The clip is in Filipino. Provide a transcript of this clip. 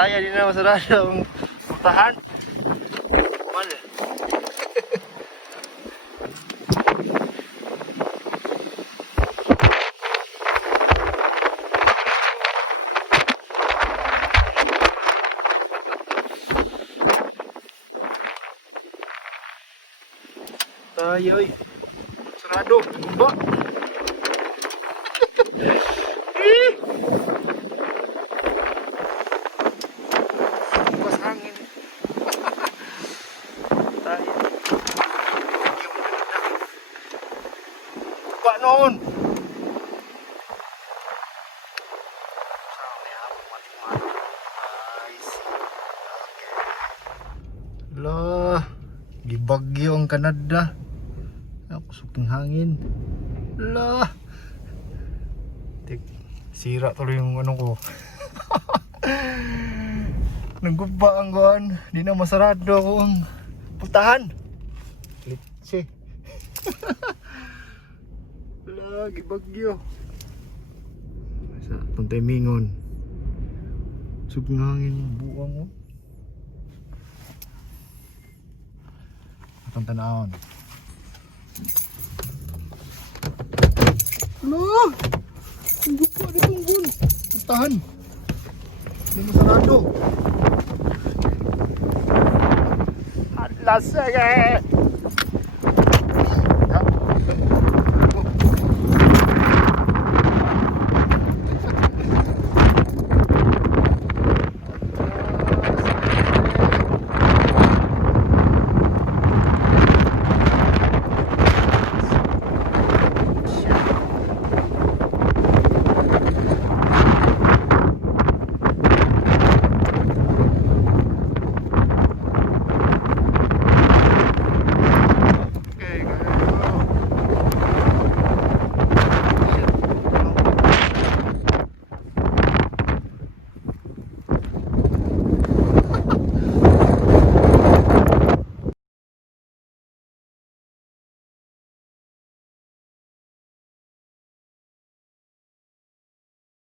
Taya din na masarado ang putahan. Mal. Tayoy. Sarado. Ba? Bukas hangin. Tayo. Ba noon? Lah, gibagyo ang Canada. Ako suking hangin. Lah. Sira tuloy yung ano ko. Nangguba ang guan. Di na masarado ako ang putahan. Litsi. Lagi bagyo. Sa itong timingon. Suking hangin buwang mo. Atong tanahon. Lah! Ang buka na itong gun. Putahan. Hindi mo sarado. Atlas eh.